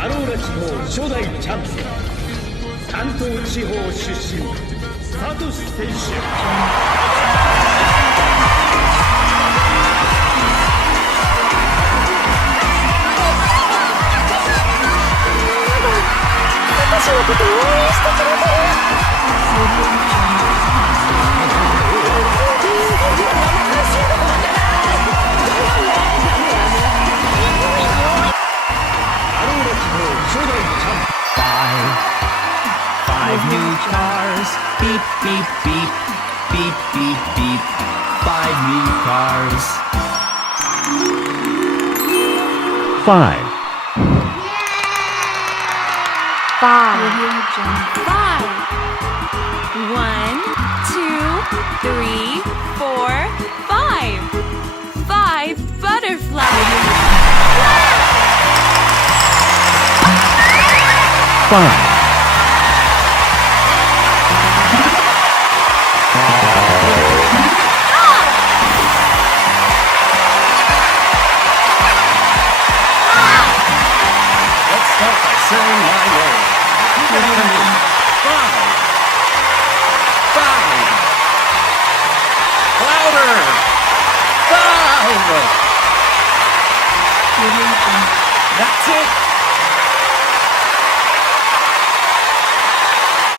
アローラ地方初代チャンピオン、関東地方出身サトシ選手。私のこと応援してくれてる。Five new cars, beep beep beep, beep beep beep. 5 new cars. 5. 1, 2, 3, 4, 5. 5 butterflies. 5. 'Saying my name. You gotta come in. 5. 5. Louder. 5. That's it.